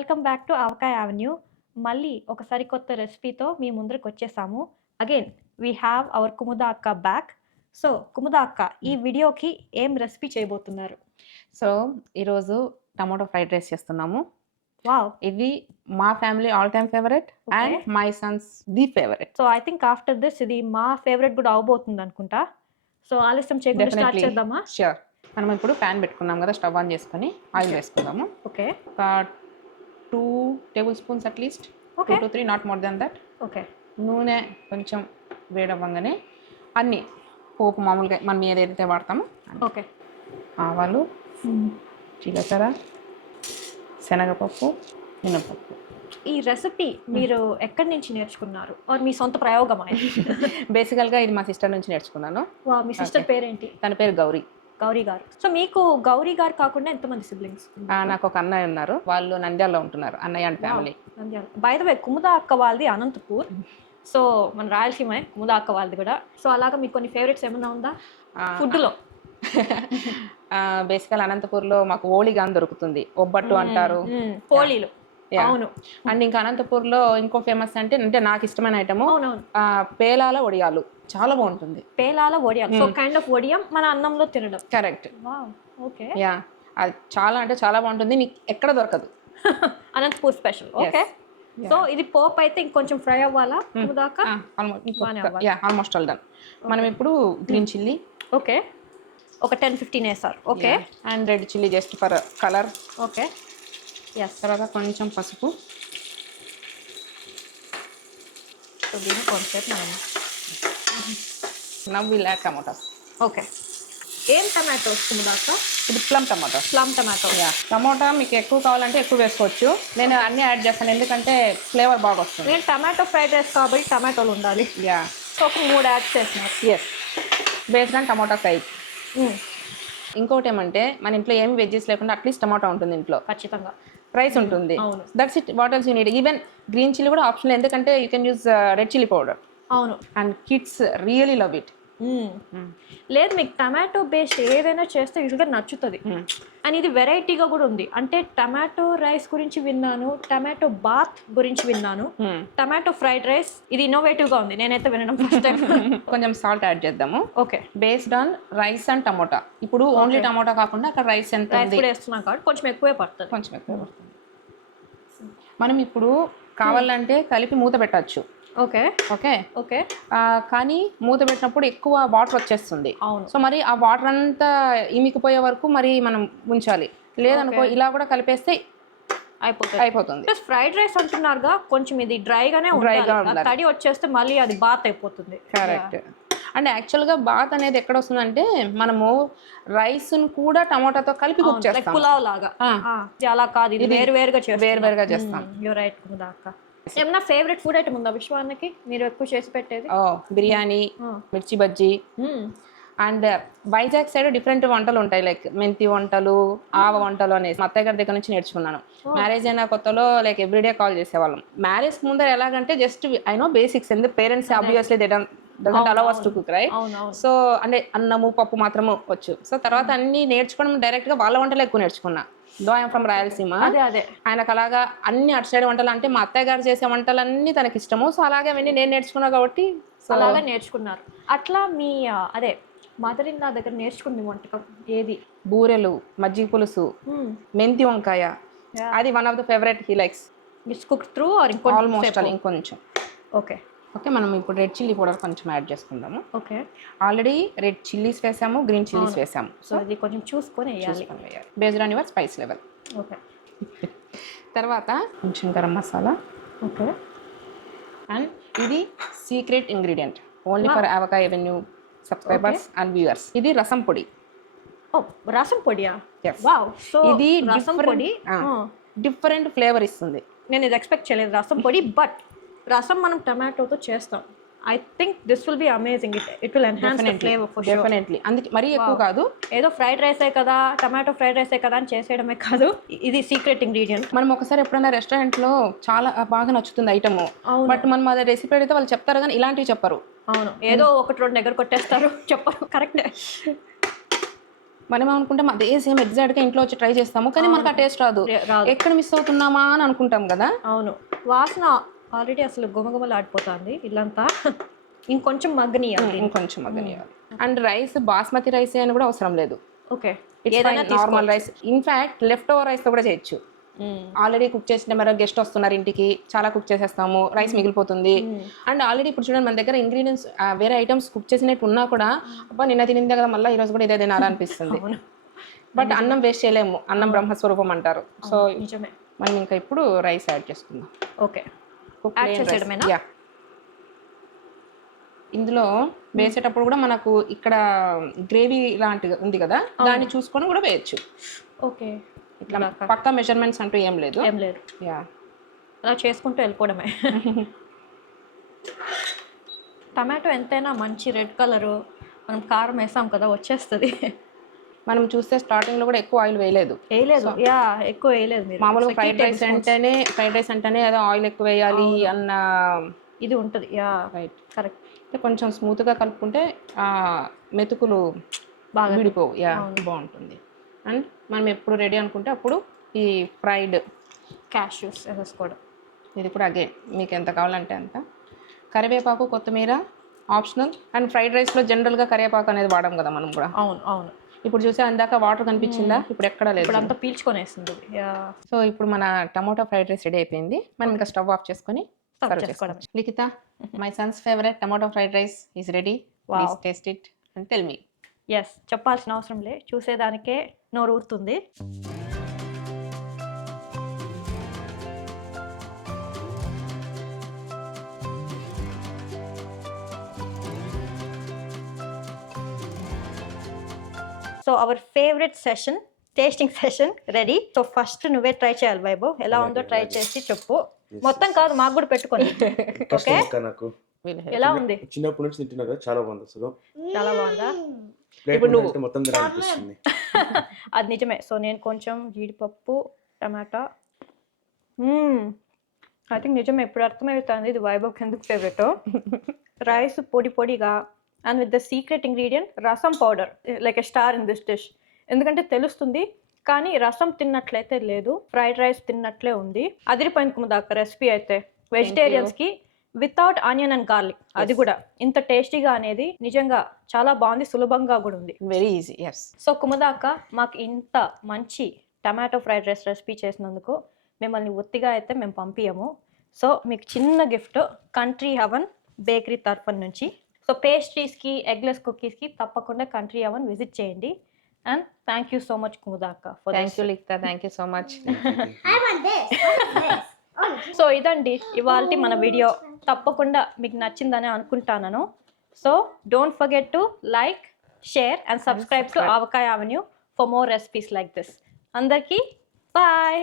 Welcome back to Avakaya avenue. మళ్ళీ ఒక సరికొత్త రెసిపీతో మీ ముందరికి వచ్చేసాము. అగైన్ వీ హ్యావ్ అవర్ కుముద అక్క బ్యాక్. సో కుముద అక్క, ఈ వీడియోకి ఏం రెసిపీ చేయబోతున్నారు? సో ఈరోజు టమాటో ఫ్రైడ్ రైస్ చేస్తున్నాము. వావ్! ఇది మా family all time favourite and my Sons the favourite. So I think after this ఇది మా ఫేవరెట్ కూడా అవబోతుంది అనుకుంటా. సో ఆలస్యం చేయకుండా స్టార్ట్ చేద్దామా? ష్యూర్. మనం ఇప్పుడు ప్యాన్ పెట్టుకున్నాం కదా, స్టవ్ ఆన్ చేసుకొని ఆయిల్ వేసుకుందాము. ఓకే. ఒక 2 tablespoons at least, 2 to 3, not more than that. Okay. నూనె కొంచెం వేడవ్వగానే అన్నీ పోపు మామూలుగా మనం ఏదైతే వాడతామో ఓకే. ఆవాలు, జీలకర్ర, శనగపప్పు, మినపప్పు. ఈ రెసిపీ మీరు ఎక్కడి నుంచి నేర్చుకున్నారు? ఆర్ మీ సొంత ప్రయోగమా? బేసికల్గా ఇది మా సిస్టర్ నుంచి నేర్చుకున్నాను. మీ సిస్టర్ పేరేంటి? తన పేరు గౌరీ. గౌరీ గారు. సో మీకు గౌరీ గారు కాకుండా ఎంతమంది సిబ్లింగ్స్? నాకు ఒక అన్నయ్య ఉన్నారు, వాళ్ళు నంద్యాలలో ఉంటున్నారు, అన్నయ్య and family. Nandyal. By the way Kumuda అక్క వాళ్ళది అనంతపూర్. సో మన రాయలసీమ కుముద అక్క వాళ్ళది కూడా. సో అలాగా మీకు కొన్ని ఫేవరెట్స్ ఏమైనా ఉందా ఫుడ్లో? బేసికల్ అనంతపూర్లో మాకు ఓళిగాన్ దొరుకుతుంది, ఒబ్బట్టు అంటారు, పోలీలు. అవును. అండ్ ఇంకా అనంతపూర్లో ఇంకో ఫేమస్ అంటే నాకు ఇష్టమైన ఐటమ్ పేలాల వడియాలు. చాలా బాగుంటుంది. పేలాల వడియాలు. సో కైండ్ ఆఫ్ వడియం మన అన్నంలో తినడం. కరెక్ట్. ఓకే. యా, అది చాలా అంటే చాలా బాగుంటుంది, నీకు ఎక్కడ దొరకదు. అనంతపూర్ స్పెషల్. ఓకే. సో ఇది పోప్ అయితే ఇంకొంచెం ఫ్రై అవ్వాలా? Almost all done. మనం ఇప్పుడు గ్రీన్ చిల్లీ ఓకే ఒక 10-15 వేస్తారు. Okay. And red chilli just for colour. Okay. తర్వాత కొంచెం పసుపు. సో దీన్ని కొంచెం మనం now will add tomatoes. Okay. ఏం టమాటో వస్తుంది దాకా? ఇది ప్లమ్ టమాటో. Plum tomato. టమాటా మీకు ఎక్కువ కావాలంటే ఎక్కువ వేసుకోవచ్చు, నేను అన్నీ యాడ్ చేస్తాను ఎందుకంటే ఫ్లేవర్ బాగా వస్తుంది. నేను టమాటో ఫ్రైడ్ రైస్ కాబట్టి టమాటోలు ఉండాలి. సో ఒక 3 యాడ్ చేస్తున్నారు. Yes, based on tomato size. ఇంకోటి ఏమంటే మన ఇంట్లో ఏమి వెజ్జెస్ లేకుండా అట్లీస్ట్ టమాటా ఉంటుంది ఇంట్లో, ఖచ్చితంగా రైస్ ఉంటుంది. That's it. What else you need. Even green chilli కూడా ఆప్షనల్, ఎందుకంటే you can use red chilli powder. అవును. And kids really love it. లేదు, మీకు టమాటో బేస్డ్ ఏదైనా చేస్తే యూజువల్గా నచ్చుతుంది. అండ్ ఇది వెరైటీగా కూడా ఉంది. అంటే టమాటో రైస్ గురించి విన్నాను, టమాటో బాత్ గురించి విన్నాను, టమాటో ఫ్రైడ్ రైస్ ఇది ఇన్నోవేటివ్గా ఉంది. నేనైతే వినడం ఫస్ట్ టైం. కొంచెం సాల్ట్ యాడ్ చేద్దాము. Okay. Based on rice and tomato. ఇప్పుడు ఓన్లీ టమోటా కాకుండా అక్కడ రైస్ ఎంత వేస్తున్నాం కాబట్టి కొంచెం ఎక్కువే పడుతుంది. కొంచెం ఎక్కువే పడుతుంది. మనం ఇప్పుడు కావాలంటే కలిపి మూత పెట్టచ్చు. ఓకే. ఓకే. ఓకే. కానీ మూత పెట్టినప్పుడు ఎక్కువ వాటర్ వచ్చేస్తుంది. అవును. సో మరి ఆ వాటర్ అంతా ఇమికిపోయే వరకు మరి మనం ఉంచాలి. లేదనుకో ఇలా కూడా కలిపేస్తే అయిపోతుంది. ఫ్రైడ్ రైస్ అంటున్నారుగా, కొంచెం ఇది డ్రైగానే తడి వచ్చేస్తే మళ్ళీ అది బాత్ అయిపోతుంది. కరెక్ట్. అండ్ యాక్చువల్గా బాత్ అనేది ఎక్కడ వస్తుందంటే మనము రైస్ కూడా టమాటాతో కలిపి కుక్ చేస్తాం, పులావ్ లాగా. అలా కాదు, ఇది వేరువేరుగా చేస్తాం. రైట్ అక్క. ఏమన్నా ఫేవరెట్ ఫుడ్ ఐటమ్ ఉందా విశ్వానికి మీరు ఎక్కువ చేసి పెట్టేది? బిర్యానీ, మిర్చి bajji. And Vizag side different వంటలు ఉంటాయి, లైక్ మెంతి వంటలు, ఆవ వంటలు అనేసి మా అత్తయ్య గారి దగ్గర నుంచి నేర్చుకున్నాను. మ్యారేజ్ అయిన కొత్తలో లైక్ ఎవ్రీడే కాల్ చేసేవాళ్ళం. మ్యారేజ్ ముందర ఎలాగంటే జస్ట్ ఐ నో బేసిక్స్, ఎందుకు parents obviously they doesn't allow us to cook, right? So అంటే అన్నము పప్పు మాత్రము వచ్చు. సో తర్వాత అన్ని నేర్చుకోవడం డైరెక్ట్ గా వాళ్ళ వంటలు ఎక్కువ నేర్చుకున్నా. Though I'm from Rayalaseema. ఆయనకు అలాగా అన్ని అటు సైడ్ వంటలు అంటే మా అత్తయ్య గారు చేసే వంటలన్నీ తనకి ఇష్టము. సో అలాగే అవన్నీ నేను నేర్చుకున్నా కాబట్టి అలాగా నేర్చుకున్నారు. అట్లా మీ అదే మదర్ ఇన్ లా దగ్గర నేర్చుకుంది వంటకం ఏది? బూరెలు, మజ్జిగ పులుసు, మెంతి వంకాయ. అది one of the favourite he likes. It's cook through or almost ఇంకొంచెం. ఓకే. ఓకే. మనం ఇప్పుడు రెడ్ చిల్లీ పౌడర్ కొంచెం యాడ్ చేసుకుందాము. ఓకే. ఆల్రెడీ రెడ్ చిల్లీస్ వేసాము, గ్రీన్ చిల్లీస్ వేసాము. సో ఇది కొంచెం చూసుకొని వేయాలి based on your spice level. Okay. తర్వాత కొంచెం గరం మసాలా. ఓకే. అండ్ ఇది secret ingredient only for Avakaya Avenue subscribers and viewers. ఇది రసం పొడి. రసం పొడియా? వావ్. సో ఇది రసం పొడి డిఫరెంట్ ఫ్లేవర్ ఇస్తుంది. నేను ఇది ఎక్స్పెక్ట్ చేయలేదు రసం పొడి. బట్ రసం మనం టమాటోతో చేస్తాం. I think this will be amazing. It will enhance the flavour for sure. Definitely. అందుకే మరీ ఎక్కువ కాదు, ఏదో ఫ్రైడ్ రైసే కదా, టమాటో ఫ్రైడ్ రైసే కదా అని చేసేయడమే కాదు, ఇది సీక్రెట్ ఇంగ్రీడియంట్. మనం ఒకసారి ఎప్పుడైనా రెస్టారెంట్లో చాలా బాగా నచ్చుతుంది ఐటమ్, బట్ మనం అదే రెసిపీ అడిగితే వాళ్ళు చెప్తారు కానీ ఇలాంటివి చెప్పరు. అవును, ఏదో 1-2 దగ్గర కొట్టేస్తారు, చెప్పరు. కరెక్టే. మనం అనుకుంటాం అదే సేమ్ ఎగ్జాక్ట్గా ఇంట్లో వచ్చి ట్రై చేస్తాము కానీ మనకు ఆ టేస్ట్ రాదు. రాదు. ఎక్కడ మిస్ అవుతున్నామా అని అనుకుంటాం కదా. అవును, వాసన ఆల్రెడీ అసలు గుమగుమలాడిపోతుంది ఇల్లంతా. ఇంకొంచెం మగ్గనియాలి. ఇంకొంచెం మగ్గనియాలి. అండ్ రైస్ బాస్మతి రైస్ అని కూడా అవసరం లేదు. ఓకే, ఏదైనా normal rice, in fact left over రైస్తో కూడా చేయొచ్చు. ఆల్రెడీ కుక్ చేసిన మరి గెస్ట్ వస్తున్నారు ఇంటికి, చాలా కుక్ చేసేస్తాము, రైస్ మిగిలిపోతుంది. అండ్ ఆల్రెడీ ఇప్పుడు చూడండి మన దగ్గర ఇంగ్రీడియంట్స్ వేరే ఐటమ్స్ కుక్ చేసినట్టు ఉన్నా కూడా అబ్బా నిన్న తినిందే కదా మళ్ళీ ఈరోజు కూడా ఇదే తినాలనిపిస్తుంది. బట్ అన్నం వేస్ట్ చేయలేము, అన్నం బ్రహ్మస్వరూపం అంటారు. సో నిజమే. మనం ఇంకా ఇప్పుడు రైస్ యాడ్ చేసుకుందాం. ఓకే, యాడ్ చేసేయడమేనా? యా, ఇందులో వేసేటప్పుడు కూడా మనకు ఇక్కడ గ్రేవీ లాంటిది ఉంది కదా, దాన్ని చూసుకొని కూడా వేయచ్చు. ఓకే, ఇట్లా పక్కా మెజర్మెంట్స్ అంటూ ఏం లేదు. యా, అలా చేసుకుంటూ వెళ్ళిపోవడమే. టమాటో ఎంతైనా మంచి రెడ్ కలరు, మనం కారం వేసాం కదా వచ్చేస్తుంది. మనం చూస్తే స్టార్టింగ్లో కూడా ఎక్కువ ఆయిల్ వేయలేదు. యా, ఎక్కువ వేయలేదు మీరు. మామూలుగా ఫ్రైడ్ రైస్ అంటేనే ఏదో ఆయిల్ ఎక్కువ వేయాలి అన్న ఇది ఉంటుంది. Yeah, right, correct. కొంచెం స్మూత్గా కలుపుకుంటే మెతుకులు బాగా విడిపోవు. యా, బాగుంటుంది. అండ్ మనం ఎప్పుడు రెడీ అనుకుంటే అప్పుడు ఈ ఫ్రైడ్ క్యాష్యూస్ వేసేసుకోవడం. ఇది కూడా అగైన్ మీకు ఎంత కావాలంటే అంత. కరివేపాకు, కొత్తిమీర ఆప్షనల్. అండ్ ఫ్రైడ్ రైస్లో జనరల్గా కరివేపాకు అనేది వాడడం కదా మనం కూడా. అవును. ఇప్పుడు చూసే అందాక వాటర్ కనిపించిందా, ఇప్పుడు ఎక్కడ లేదు, ఇప్పుడు అంతా పీల్చుకొనేస్తుంది. సో ఇప్పుడు మన టమాటో ఫ్రైడ్ రైస్ రెడీ అయిపోయింది. మనం ఇంకా స్టవ్ ఆఫ్ చేసుకొని సర్వ్ చేసుకోవడం. Likhitha, my son's favourite tomato fried rice is ready. Please taste it and tell me. Yes, చెప్పాల్సిన అవసరం లే, చూసేదానికే నోరు ఊరుతుంది. So our favourite session, tasting session ready. So first నువ్వే ట్రై చేయాలి వైభవ్, ఎలా ఉందో ట్రై చేసి చెప్పు. మొత్తం కాదు, మాకు కూడా పెట్టుకోండి. ఓకే, ఎలా ఉంది? చిన్నప్పటి నుంచి తింటున్నా కదా, చాలా బాగుంది అసలు. చాలా బాగుందా? ఇప్పుడు నువ్వు మొత్తం తినాలనిపిస్తుంది. అది నిజమే. సో నేను కొంచెం జీడిపప్పు, టమాటా. ఐ థింక్ నిజమే, ఇప్పుడు అర్థమవుతుంది ఇది వైభవ్కి ఎందుకు ఫేవరెట్. రైస్ పొడి పొడిగా, and with the secret ingredient rasam powder, like a star in this dish. ఎందుకంటే తెలుస్తుంది కానీ రసం తిన్నట్లయితే లేదు, ఫ్రైడ్ రైస్ తిన్నట్లే ఉంది. అదిరిపోయింది కుముదాక రెసిపీ అయితే. వెజిటేరియన్స్కి వితౌట్ ఆనియన్ అండ్ గార్లిక్, అది కూడా ఇంత టేస్టీగా అనేది నిజంగా చాలా బాగుంది, సులభంగా కూడా ఉంది, వెరీ ఈజీ. ఎస్. సో కుముదాక మాకు ఇంత మంచి టమాటో ఫ్రైడ్ రైస్ రెసిపీ చేసినందుకు మిమ్మల్ని ఒత్తిగా అయితే మేము పంపించము. సో మీకు చిన్న గిఫ్ట్ కంట్రీ హెవెన్ బేకరీ తరఫున నుంచి. సో పేస్ట్రీస్కి, ఎగ్లెస్ కుకీస్కి తప్పకుండా కంట్రీ హెవెన్ విజిట్ చేయండి. And thank you so much కుముదాక. Thank you Likhitha, thank you so much. So ఇదండి ఇవాల్టి మన వీడియో. తప్పకుండా మీకు నచ్చిందని అనుకుంటాను. So don't forget to like, share and subscribe to Avakaya avenue for more recipes like this. అందరికీ బాయ్.